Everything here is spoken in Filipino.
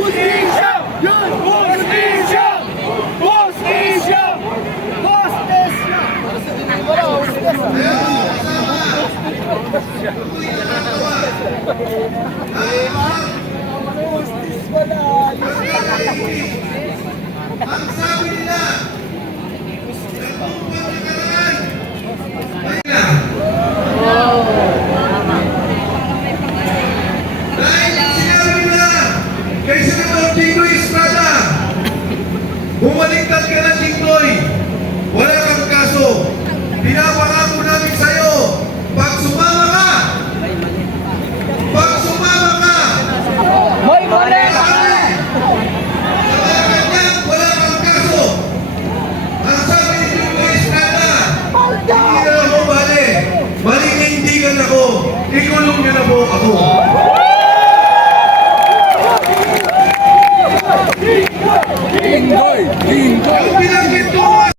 Hustisya! Yun! Hustisya! Hustisya! Hustisya! Ang sabi nila, dahil sinabi nila kay Senator Jinggoy Estrada, bumaliktad ka na, Jinggoy, wala kang kaso. Pinapangako namin sa'yo, pag sumama ka, May mali! sa kanyang wala kang kaso. Ang sabi ni Jinggoy Estrada, hindi na ako bali, malinindigan ako, ikulong niyo na po ako. Jinggoy! Jinggoy! Yung binanggit